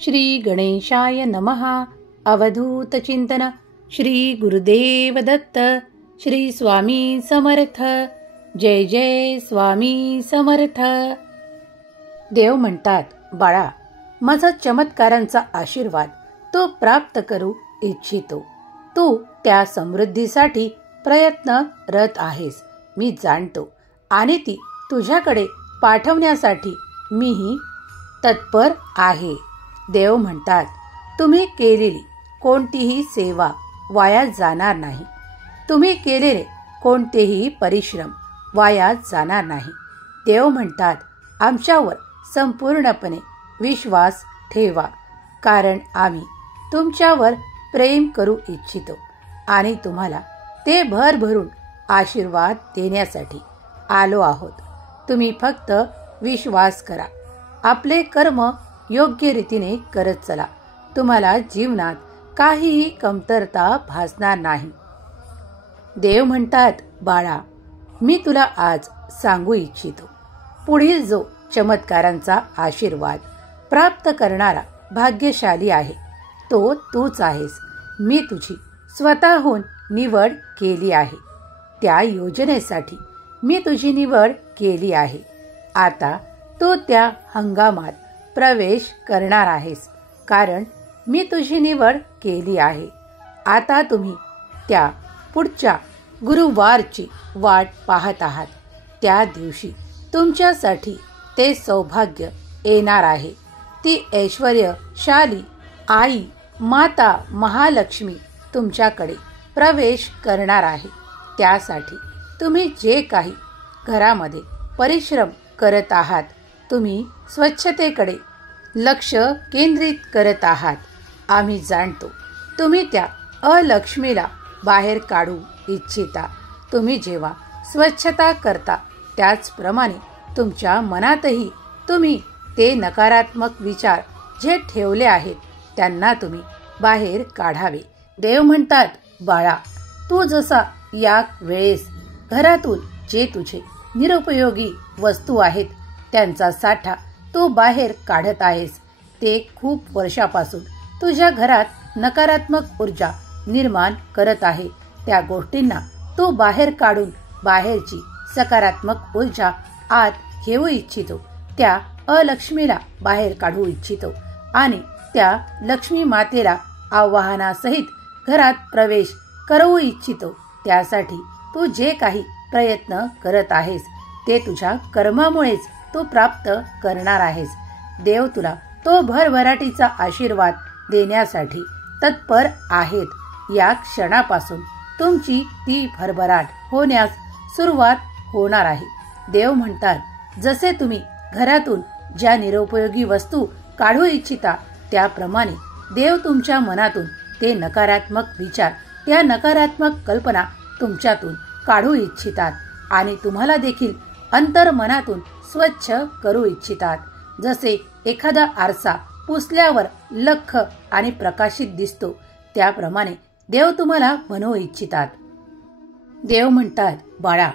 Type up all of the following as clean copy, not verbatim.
श्री गणेशाय नमः. अवधूत चिंतन. श्री गुरुदेव दत्त. श्री स्वामी समर्थ. जय जय स्वामी समर्थ. देव म्हणतात, बाळा, माझा चमत्कारांचा आशीर्वाद तो प्राप्त करू इच्छितो. तू त्या समृद्धीसाठी प्रयत्नरत आहेस, मी जाणतो, आणि ती तुझ्याकडे पाठवण्यासाठी मीही तत्पर आहे. देव म्हणतात, तुम्ही केलेली कोणतीही सेवा वाया जाणार नाही. तुम्ही केलेले कोणतेही परिश्रम वाया जाणार नाही. देव म्हणतात, आमच्यावर संपूर्णपणे विश्वास ठेवा, कारण आम्ही तुमच्यावर प्रेम करू इच्छितो आणि तुम्हाला ते भरभरून आशीर्वाद देण्यासाठी आलो आहोत. तुम्ही फक्त विश्वास करा. आपले कर्म योग्य रीतीने करत चला. तुम्हाला जीवनात काहीही कमतरता भासणार नाही. देव म्हणतात, बाळा, मी तुला आज सांगू इच्छितो, पुढील जो चमत्कारांचा आशीर्वाद प्राप्त करणारा भाग्यशाली आहे तो तूच आहेस. मी तुझी स्वतःहून निवड केली आहे. त्या योजनेसाठी मी तुझी निवड केली आहे. आता तू त्या हंगामात प्रवेश करणार आहेस, कारण मी तुझी निवड केली आहे. आता तुम्ही त्या पुढच्या गुरुवारची वाट पाहत आहात. त्या दिवशी तुमच्यासाठी ते सौभाग्य येणार आहे. ती ऐश्वर्यशाली आई माता महालक्ष्मी तुमच्याकडे प्रवेश करणार आहे. त्यासाठी तुम्ही जे काही घरामध्ये परिश्रम करत आहात, तुम्ही स्वच्छतेकडे लक्ष केंद्रित करत आहात, आम्ही जाणतो. तुम्ही त्या अलक्ष्मीला बाहेर काढू इच्छिता. तुम्ही जेव्हा स्वच्छता करता, त्याचप्रमाणे तुमच्या मनातही तुम्ही ते नकारात्मक विचार जे ठेवले आहेत त्यांना तुम्ही बाहेर काढावे. देव म्हणतात, बाळा, तू जसा या वेळेस घरातून जे तुझे निरुपयोगी वस्तू आहेत त्यांचा साठा तू बाहेर काढत आहेस, ते खूप वर्षापासून तुझ्या घरात नकारात्मक ऊर्जा निर्माण करत आहे. त्या गोष्टींना तू बाहेर काढून बाहेरची सकारात्मक ऊर्जा आत घेऊ इच्छितो. त्या अलक्ष्मीला बाहेर काढू इच्छितो आणि त्या लक्ष्मी मातेला आवाहनासहित घरात प्रवेश करवू इच्छितो. त्यासाठी तू जे काही प्रयत्न करत आहेस ते तुझ्या कर्मामुळेच तू प्राप्त करणार आहेस. देव तुला तो भरभराटीचा आशीर्वाद देण्यासाठी तत्पर आहेत. या क्षणापासून तुमची ती भरभराट होण्यास सुरुवात होणार आहे. देव म्हणतात, जसे तुम्ही घरातून ज्या निरुपयोगी वस्तू काढू इच्छिता, त्याप्रमाणे देव तुमच्या मनातून ते नकारात्मक विचार, त्या नकारात्मक कल्पना तुमच्यातून काढू इच्छितात आणि तुम्हाला देखील अंतर्मनातून स्वच्छ करू इच्छितात. जसे एखादा आरसा पुसल्यावर लख्ख आणि प्रकाशित दिसतो, त्याप्रमाणे देव तुम्हाला बनवू इच्छितात. देव म्हणतात, बाळा,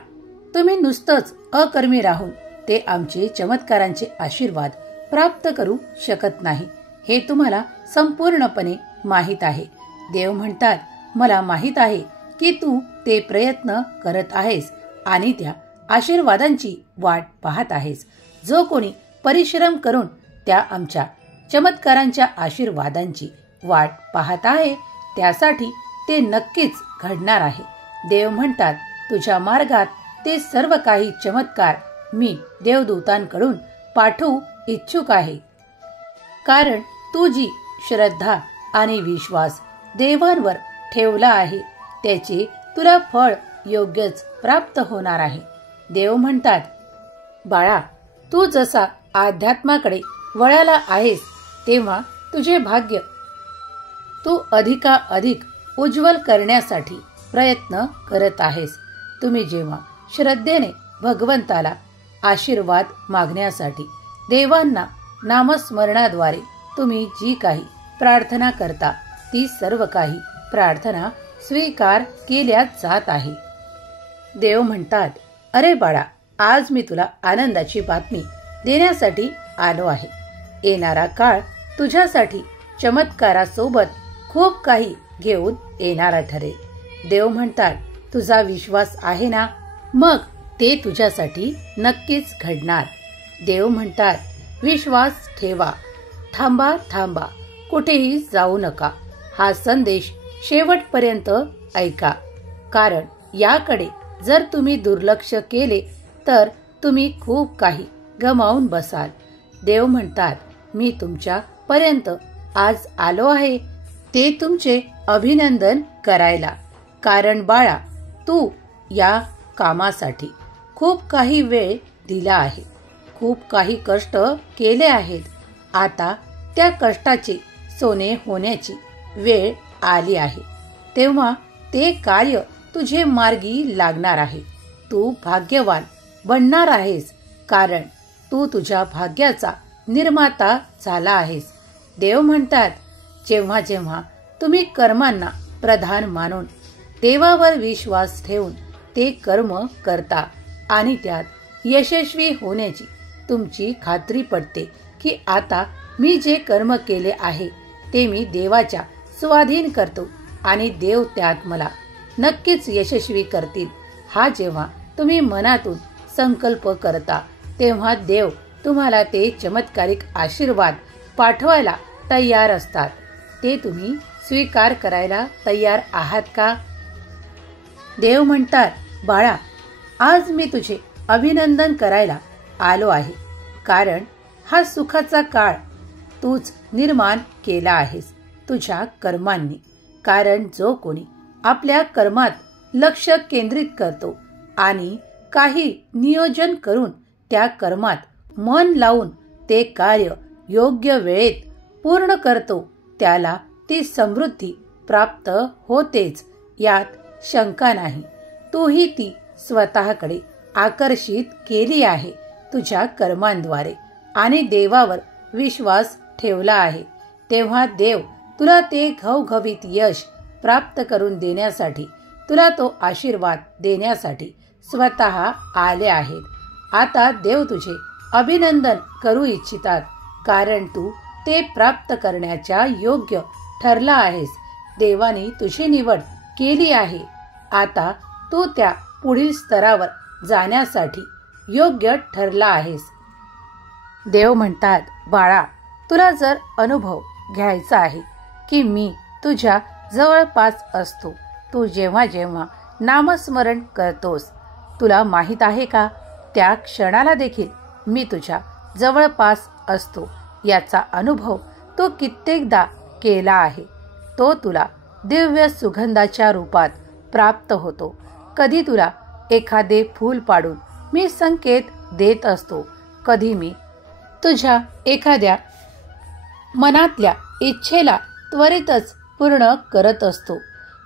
तुम्ही नुसतंच अकर्मी राहून ते आमचे चमत्कारांचे आशीर्वाद प्राप्त करू शकत नाही, हे तुम्हाला संपूर्णपणे माहीत आहे. देव म्हणतात, मला माहीत आहे की तू ते प्रयत्न करत आहेस आणि त्या आशीर्वादांची वाट पाहत आहेस. जो कोणी परिश्रम करून त्या आमच्या चमत्कारांच्या आशीर्वादांची वाट पाहत आहे, त्यासाठी ते नक्कीच घडणार आहे. देव म्हणतात, तुझ्या मार्गात ते सर्व काही चमत्कार मी देवदूतांकडून पाठवू इच्छुक आहे, कारण तू जी श्रद्धा आणि विश्वास देवांवर ठेवला आहे त्याचे तुला फळ योग्यच प्राप्त होणार आहे. देव म्हणतात, बाळा, तू जसा अध्यात्माकडे वळाला आहेस तेव्हा तुझे भाग्य तू अधिकाधिक उज्ज्वल करण्यासाठी प्रयत्न करत आहेस. तुम्ही जेव्हा श्रद्धेने भगवंताला आशीर्वाद मागण्यासाठी देवांना नामस्मरणाद्वारे तुम्ही जी काही प्रार्थना करता, ती सर्व काही प्रार्थना स्वीकार केल्या जात आहे. देव म्हणतात, अरे बाळा, आज मी तुला आनंदाची बातमी देण्यासाठी आलो आहे. येणारा काळ तुझ्यासाठी चमत्कारासोबत खूप काही घेऊन येणारा ठरेल। देव म्हणतात, तुझा विश्वास आहे ना, मग ते तुझ्यासाठी नक्कीच घडणार। देव म्हणतात, विश्वास ठेवा, थांबा, कुठेही जाऊ नका। हा संदेश शेवटपर्यंत ऐका, कारण याकडे जर तुम्ही दुर्लक्ष केले तर तुम्ही खूप काही गमावून बसाल। देव म्हणतात, मी तुमच्या पर्यंत आज आलो आहे ते तुमचे अभिनंदन करायला, कारण बाळा, तू या कामासाठी खूप काही वेळ दिला आहे, खूप काही कष्ट केले आहेत। आता त्या कष्टाचे सोने होण्याची वेळ आली आहे, तेव्हा ते कार्य तुझे मार्गी लागणार आहे। तू भाग्यवान बनणार आहेस, कारण तू तुझ्या भाग्याचा निर्माता झाला आहेस। देव म्हणतात, जेव्हा जेव्हा तुम्ही कर्मांना प्रधान मानून देवावर विश्वास ठेवून ते कर्म करता आणि त्यात यशस्वी होण्याची तुमची खात्री पडते की आता मी जे कर्म केले आहे ते मी देवाच्या स्वाधीन करतो आणि देव त्यात मला नक्कीच यशस्वी करतील, हा जेव्हा तुम्ही मनातून संकल्प करता तेव्हा देव तुम्हाला ते चमत्कारिक आशीर्वाद पाठवायला तयार असतात। ते तुम्ही स्वीकार करायला तयार आहात का? देव म्हणतात, बाळा, आज मी तुझे अभिनंदन करायला आलो आहे, कारण हा सुखाचा काळ तूच निर्माण केला आहेस तुझ्या कर्मांनी। कारण जो कोणी आपल्या कर्मात लक्ष केंद्रित करतो आणि काही नियोजन करून त्या कर्मात मन लावून ते कार्य योग्य वेळेत पूर्ण करतो, त्याला ती समृद्धी प्राप्त होतेच, यात शंका नाही। तूही ती स्वतःकडे आकर्षित केली आहे तुझ्या कर्मांद्वारे आणि देवावर विश्वास ठेवला आहे, तेव्हा देव तुला ते घवघवीत यश प्राप्त करून देण्यासाठी, तुला तो आशीर्वाद देण्यासाठी स्वतः आले आहेत। आता देव तुझे अभिनंदन करू इच्छितात, कारण तू ते प्राप्त करण्याच्या योग्य ठरला आहेस। देवाने तुझी निवड केली आहे, आता तू त्या पुढील स्तरावर जाण्यासाठी योग्य ठरला आहेस। देव म्हणतात, बाळा, तुला जर अनुभव घ्यायचा आहे की मी तुझ्या जवळपास असतो, तू जेव्हा जेव्हा नामस्मरण करतोस, तुला माहित आहे का, त्या क्षणाला देखील मी तुझ्या जवळपास असतो, याचा अनुभव तो कित्येकदा केला आहे। तो तुला दिव्य सुगंधाच्या रूपात प्राप्त होतो। कधी तुला एखादे फूल पाडून मी संकेत देत असतो, कधी मी तुझ्या एखाद्या मनातल्या इच्छेला त्वरितच पूर्ण करत असतो।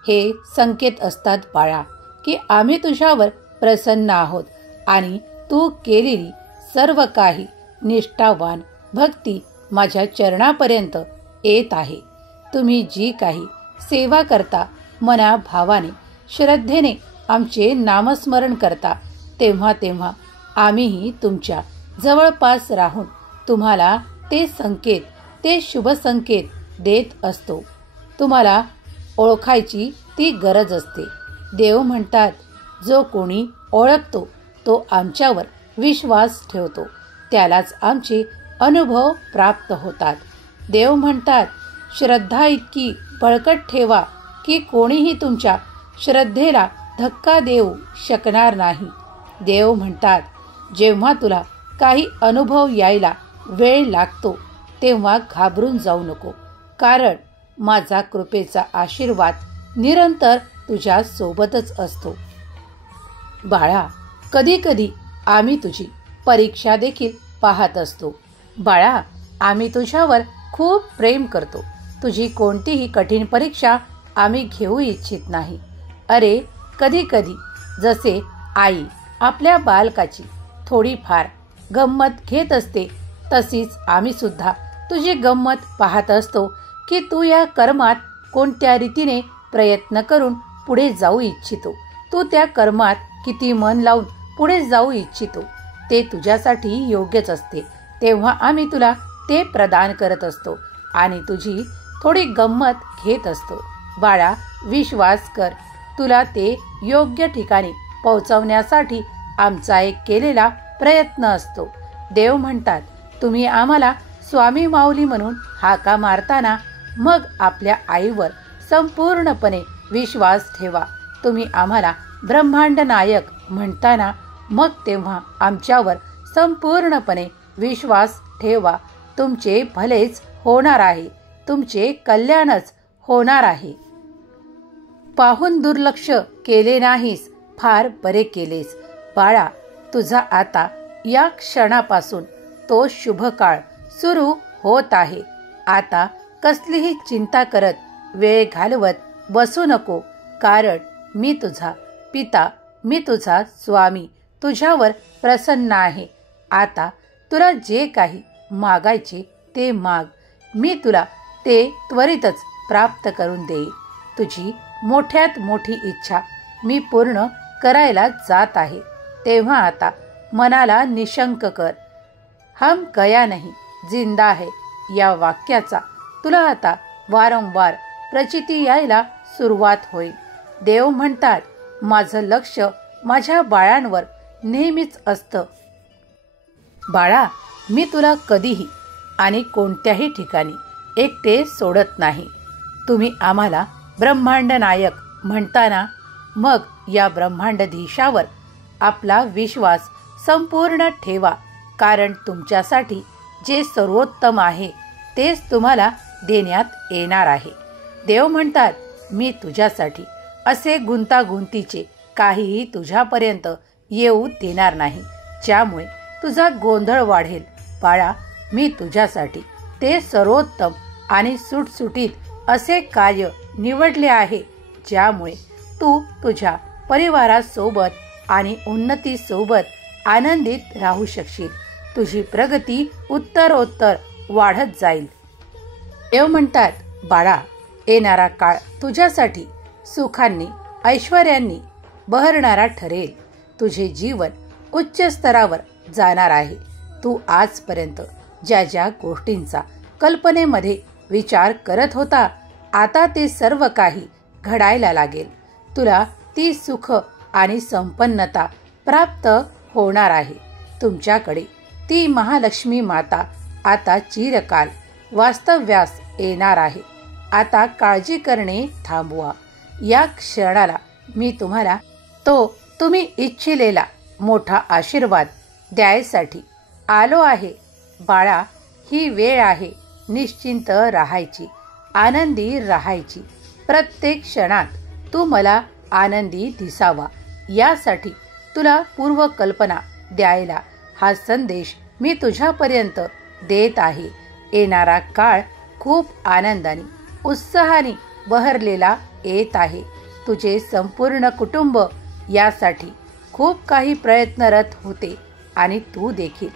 हे संकेत असतात बाळा की आम्ही तुझ्यावर प्रसन्न आहोत आणि तू केलेली सर्व काही निष्ठावान भक्ती माझ्या चरणापर्यंत येत आहे। तुम्ही जी काही सेवा करता, मना भावाने श्रद्धेने आमचे नामस्मरण करता, तेव्हा तेव्हा आम्हीही तुमच्या जवळपास राहून तुम्हाला ते संकेत, ते शुभ संकेत देत असतो। तुम्हाला ओळखायची ती गरज असते। देव म्हणतात, जो कोणी ओळखतो तो आमच्यावर विश्वास ठेवतो, त्यालाच आमचे अनुभव प्राप्त होतात। देव म्हणतात, श्रद्धा इतकी बळकट ठेवा की कोणीही तुमच्या श्रद्धेला धक्का देऊ शकणार नाही। देव म्हणतात, जेव्हा तुला काही अनुभव यायला वेळ लागतो तेव्हा घाबरून जाऊ नको, कारण माझा कृपेचा आशीर्वाद निरंतर तुझ्या सोबतच असतो। बाळा, कधी कधी आम्ही तुझी परीक्षा देखील पाहत असतो। बाळा, आम्ही तुझ्यावर खूप प्रेम करतो। तुझी कोणतीही कठीण परीक्षा आम्ही घेऊ इच्छित नाही। अरे, कधी कधी जसे आई आपल्या बालकाची थोडीफार गंमत घेत असते, तशीच आम्ही सुद्धा तुझी गंमत पाहत असतो की तू या कर्मात कोणत्या रीतीने प्रयत्न करून पुढे जाऊ इच्छितो, तू त्या कर्मात किती मन लावून पुढे जाऊ इच्छितो, ते तुझ्यासाठी योग्यच असते। तेव्हा आम्ही तुला ते प्रदान करत असतो आणि तुझी थोडी गंमत घेत असतो. बाळा, विश्वास कर, तुला ते योग्य ठिकाणी पोहोचवण्यासाठी आमचा एक केलेला प्रयत्न असतो. देव म्हणतात, तुम्ही आम्हाला स्वामी माऊली म्हणून हाका मारताना मग आपल्या आईवर संपूर्णपणे विश्वास ठेवा. तुम्ही आम्हाला ब्रह्मांड नायक म्हणताना मग तेव्हा आमच्यावर संपूर्णपणे विश्वास ठेवा. तुमचे भलेच होणार आहे, तुमचे कल्याणच होणार आहे. पाहून दुर्लक्ष केले नाहीस, फार बरे केलेस. बाळा, तुझा आता या क्षणापासून तो शुभ काळ सुरू होत आहे. आता कसलीही चिंता करत वेळ घालवत बसू नको, कारण मी तुझा पिता, मी तुझा स्वामी तुझ्यावर प्रसन्न आहे. आता तुला जे काही मागायचे ते माग, मी तुला ते त्वरितच प्राप्त करून देईल. तुझी मोठ्यात मोठी इच्छा मी पूर्ण करायला जात आहे. तेव्हा आता मनाला निशंक कर. हम गया नहीं, जिंदा है या वाक्याचा तुला आता वारंवार प्रचिती यायला सुरुवात होईल. देव म्हणतात, माझं लक्ष माझ्या बाळांवर नेहमीच असतं. बाळा, मी तुला कधीही आणि कोणत्याही ठिकाणी एकटे सोडत नाही. तुम्ही आम्हाला ब्रह्मांड नायक म्हणताना मग या ब्रह्मांडधीशावर आपला विश्वास संपूर्ण ठेवा, कारण तुमच्यासाठी जे सर्वोत्तम आहे तेच तुम्हाला देण्यात येणार आहे. देव म्हणतात, मी तुझ्यासाठी असे गुंतागुंतीचे काहीही तुझ्यापर्यंत येऊ देणार नाही, ज्यामुळे तुझा गोंधळ वाढेल. बाळा, मी तुझ्यासाठी ते सर्वोत्तम आणि सुटसुटीत असे कार्य निवडले आहे, ज्यामुळे तू तुझ्या परिवारासोबत आणि उन्नतीसोबत आनंदित राहू शकशील. तुझी प्रगती उत्तरोत्तर वाढत जाईल. देव म्हणतात, बाळा, येणारा काळ तुझ्यासाठी सुखांनी ऐश्वर्यांनी बहरणारा ठरेल. तुझे जीवन उच्च स्तरावर जाणार आहे. तू आजपर्यंत ज्या ज्या गोष्टींचा कल्पनेमध्ये विचार करत होता, आता ते सर्व काही घडायला लागेल. तुला ती सुख आणि संपन्नता प्राप्त होणार आहे. तुमच्याकडे ती महालक्ष्मी माता आता चिरकाल वास्तव्यास येणार आहे. आता काळजी करणे थांबवा. या क्षणाला मी तुम्हाला तो तुम्ही इच्छिलेला मोठा आशीर्वाद द्यायसाठी आलो आहे. बाळा, ही वेळ आहे निश्चिंत राहायची, आनंदी राहायची. प्रत्येक क्षणात तू मला आनंदी दिसावा, यासाठी तुला पूर्वकल्पना द्यायला हा संदेश मी तुझ्यापर्यंत देत आहे. येणारा काळ खूप आनंदाने उत्साहाने बहरलेला येत आहे. तुझे संपूर्ण कुटुंब यासाठी खूप काही प्रयत्नरत होते आणि तू देखील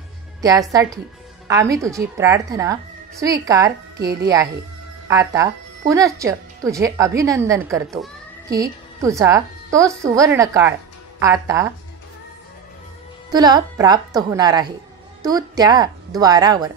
त्यासाठी आम्ही तुझी प्रार्थना स्वीकार केली आहे. आता पुनश्च तुझे अभिनंदन करतो की तुझा तो सुवर्ण काळ आता तुला प्राप्त होणार आहे. तू त्या द्वारावर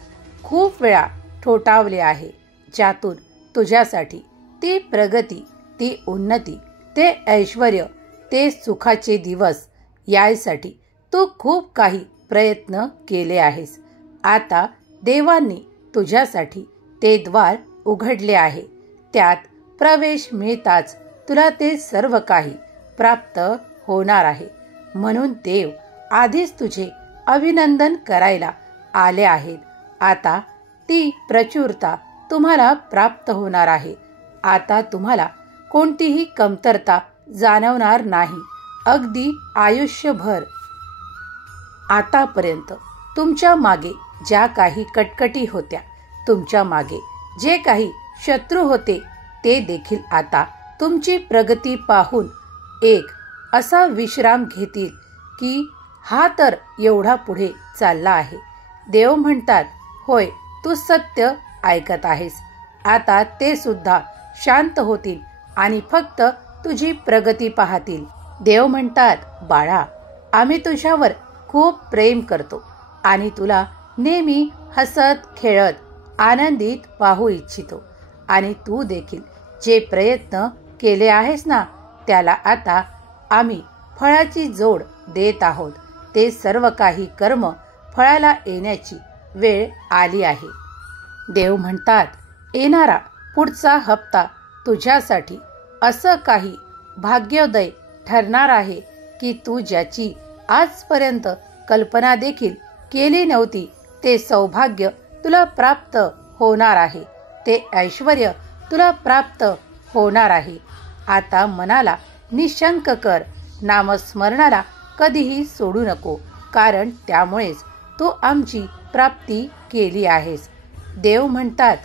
खूप वेळा ठोठावले आहे, ज्यातून तुझ्यासाठी ती प्रगती, ती उन्नती, ते ऐश्वर्य, ते सुखाचे दिवस यासाठी तू खूप काही प्रयत्न केले आहेस. आता देवांनी तुझ्यासाठी ते द्वार उघडले आहे. त्यात प्रवेश मिळताच तुला ते सर्व काही प्राप्त होणार आहे. म्हणून देव आधीच तुझे अभिनंदन करायला आले आहेत. आता ती प्रचुरता तुम्हाला प्राप्त होणार आहे. आता तुम्हाला कोणतीही कमतरता जाणवणार नाही. अगदी आयुष्यभर आतापर्यंत तुमच्या मागे ज्या काही कटकटी होत्या, तुमच्या मागे जे काही शत्रू होते, ते देखील आता तुमची प्रगती पाहून एक असा विश्राम घेतील की हा तर एवढा पुढे चालला आहे. देव म्हणतात, होय, तू सत्य ऐकत आहेस. आता ते सुद्धा शांत होतील आणि फक्त तुझी प्रगती पाहतील. देव म्हणतात, बाळा, आम्ही तुझ्यावर खूप प्रेम करतो आणि तुला नेहमी हसत खेळत आनंदित पाहू इच्छितो आणि तू देखील जे प्रयत्न केले आहेस ना, त्याला आता आम्ही फळाची जोड देत आहोत. ते सर्व काही कर्म फळाला येण्याची वेळ आली आहे. देव म्हणतात, येणारा पुढचा हप्ता तुझ्यासाठी असं काही भाग्योदय ठरणार आहे की तू ज्याची आजपर्यंत कल्पना देखील केली नव्हती ते सौभाग्य तुला प्राप्त होणार आहे. ते ऐश्वर्य तुला प्राप्त होणार आहे. आता मनाला निशंक कर. नामस्मरणाला कधीही सोडू नको, कारण त्यामुळेच तू आमची प्राप्ती केली आहेस. देव म्हणतात,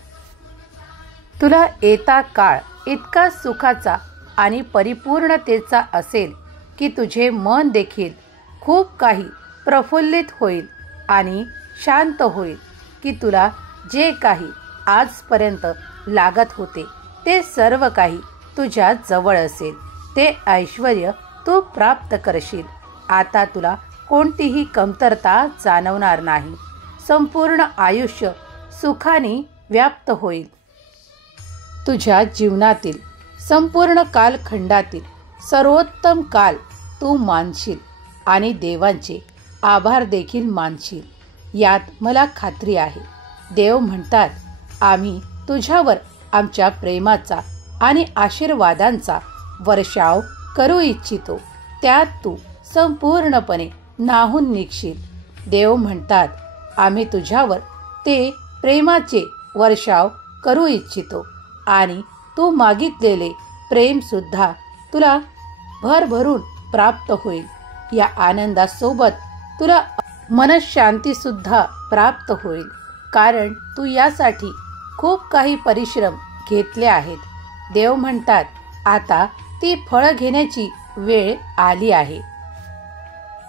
तुला येता काळ इतका सुखाचा आणि परिपूर्णतेचा असेल की तुझे मन देखील खूप काही प्रफुल्लित होईल आणि शांत होईल की तुला जे काही आजपर्यंत लागत होते ते सर्व काही तुझ्या जवळ असेल. ते ऐश्वर्य तू प्राप्त करशील. आता तुला कोणतीही कमतरता जाणवणार नाही. संपूर्ण आयुष्य सुखाने व्याप्त होईल. तुझ्या जीवनातील संपूर्ण कालखंडातील सर्वोत्तम काल तू मानशील आणि देवांचे आभार देखील मानशील, यात मला खात्री आहे. देव म्हणतात, आम्ही तुझ्यावर आमच्या प्रेमाचा आणि आशीर्वादांचा वर्षाव करू इच्छितो. त्यात तू संपूर्णपणे न्हाऊन निघशील. देव म्हणतात, आम्ही तुझ्यावर ते प्रेमाचे वर्षाव करू इच्छितो आणि तू मागितलेले प्रेम सुद्धा तुला भरभरून प्राप्त होईल. या आनंदासोबत तुला मनशांती सुद्धा प्राप्त होईल, कारण तू यासाठी खूप काही परिश्रम घेतले आहेत. देव म्हणतात, आता ती फळं घेण्याची वेळ आली आहे.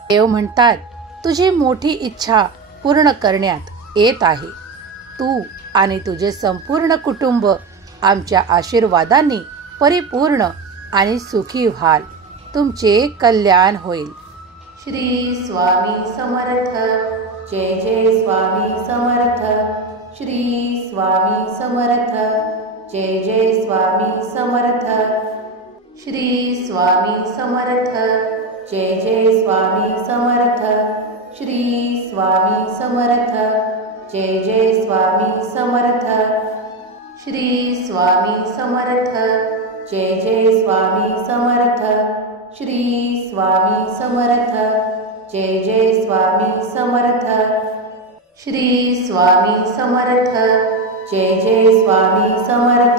देव म्हणतात, तुझी मोठी इच्छा पूर्ण करण्यात येत आहे. तू आणि तुझे संपूर्ण कुटुंब आमच्या आशीर्वादांनी परिपूर्ण आणि सुखी व्हाल. तुमचे कल्याण होईल. श्री स्वामी समर्थ. जय जय स्वामी समर्थ. श्री स्वामी समर्थ. जय जय स्वामी समर्थ. श्री स्वामी समर्थ. जय जय स्वामी समर्थ. श्री स्वामी समर्थ. जय जय स्वामी समर्थ. श्री स्वामी समर्थ. जय जय स्वामी समर्थ. श्री स्वामी समर्थ. जय जय स्वामी समर्थ. श्री स्वामी समर्थ. जय जय स्वामी समर्थ.